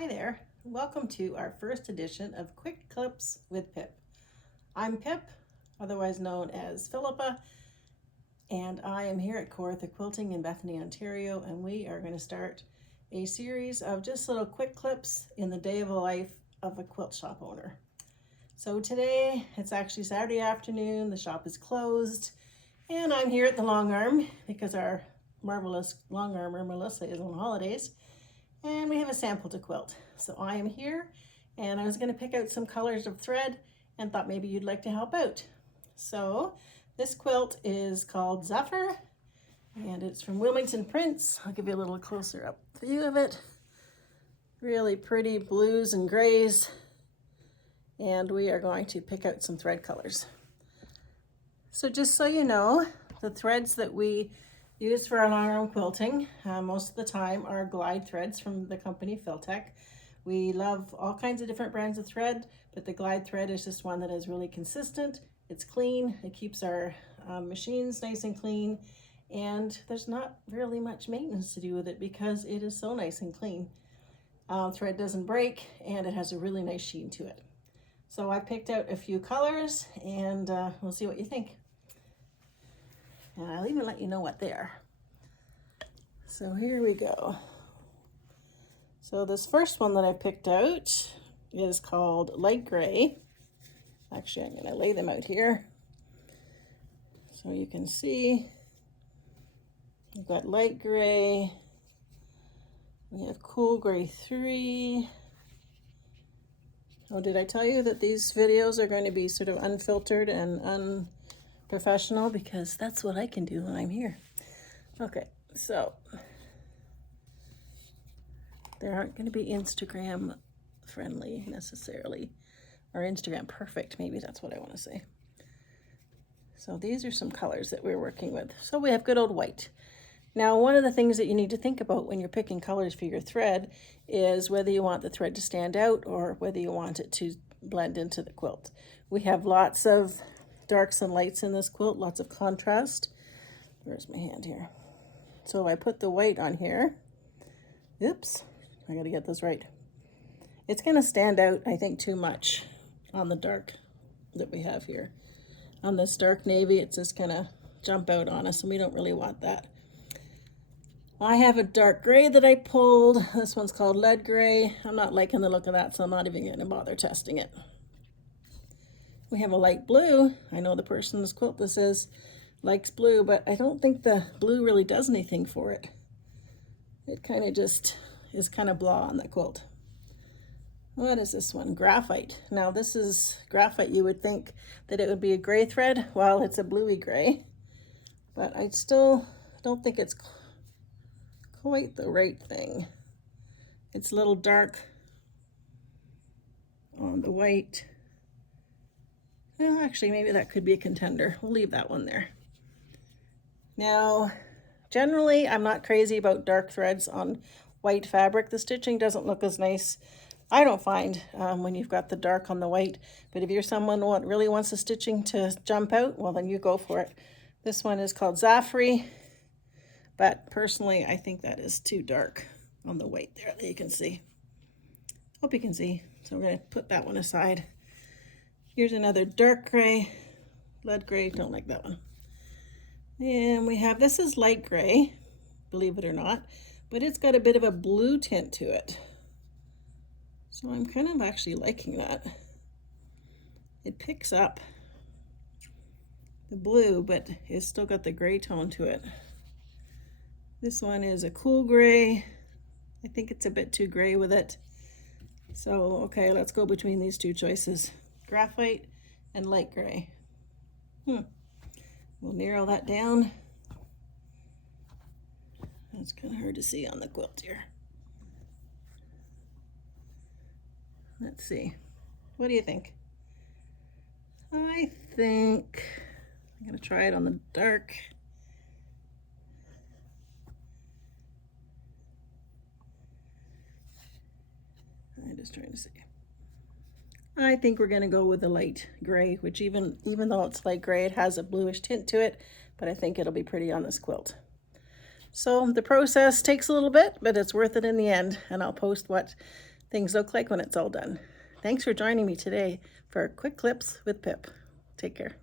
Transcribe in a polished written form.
Hi there, welcome to our first edition of Quick Clips with Pip. I'm Pip, otherwise known as Philippa, and I am here at Kawartha Quilting in Bethany, Ontario, and we are going to start a series of just little quick clips in the day of the life of a quilt shop owner. So today, it's actually Saturday afternoon, the shop is closed, and I'm here at the Long Arm because our marvelous long armer Melissa is on holidays. And we have a sample to quilt. So I am here and I was going to pick out some colors of thread and thought maybe you'd like to help out. So this quilt is called Zephyr and it's from Wilmington Prints. I'll give you a little closer up view of it. Really pretty blues and grays. And we are going to pick out some thread colors. So just so you know, the threads that we use for our long arm quilting most of the time are glide threads from the company Filtech. We love all kinds of different brands of thread, but the glide thread is just one that is really consistent. It's clean, it keeps our machines nice and clean, and there's not really much maintenance to do with it because it is so nice and clean. Thread doesn't break and it has a really nice sheen to it. So I picked out a few colors and we'll see what you think. And I'll even let you know what they are. So here we go. So this first one that I picked out is called Light Gray. Actually, I'm going to lay them out here so you can see. We've got Light Gray. We have Cool Gray 3. Oh, did I tell you that these videos are going to be sort of unfiltered and unprofessional? Because that's what I can do when I'm here. Okay, so they aren't going to be Instagram friendly necessarily, or Instagram perfect, maybe that's what I want to say. So these are some colors that we're working with. So we have good old white. Now, one of the things that you need to think about when you're picking colors for your thread is whether you want the thread to stand out or whether you want it to blend into the quilt. We have lots of darks and lights in this quilt, lots of contrast. Where's my hand here? So if I put the white on here, oops, I gotta get this right. It's gonna stand out, I think, too much on the dark that we have here. On this dark navy, it's just gonna jump out on us and we don't really want that. I have a dark gray that I pulled. This one's called Lead Gray. I'm not liking the look of that, so I'm not even gonna bother testing it. We have a light blue. I know the person in this quilt that says likes blue, but I don't think the blue really does anything for it. It kind of just is kind of blah on the quilt. What is this one? Graphite. Now this is graphite. You would think that it would be a gray thread while it's a bluey gray, but I still don't think it's quite the right thing. It's a little dark on the white. Well, actually, maybe that could be a contender. We'll leave that one there. Now, generally, I'm not crazy about dark threads on white fabric. The stitching doesn't look as nice, I don't find, when you've got the dark on the white. But if you're someone who really wants the stitching to jump out, well, then you go for it. This one is called Zafri, but personally, I think that is too dark on the white there that you can see. Hope you can see. So we're going to put that one aside. Here's another dark gray, lead gray, don't like that one. And we have, this is light gray, believe it or not, but it's got a bit of a blue tint to it. So I'm kind of actually liking that. It picks up the blue, but it's still got the gray tone to it. This one is a cool gray. I think it's a bit too gray with it. So, okay, let's go between these two choices. Graphite and light gray. We'll narrow that down. That's kind of hard to see on the quilt here. Let's see. What do you think? I think I'm going to try it on the dark. I'm just trying to see. I think we're going to go with the light gray, which even though it's light gray, it has a bluish tint to it, but I think it'll be pretty on this quilt. So the process takes a little bit, but it's worth it in the end, and I'll post what things look like when it's all done. Thanks for joining me today for Quick Clips with Pip. Take care.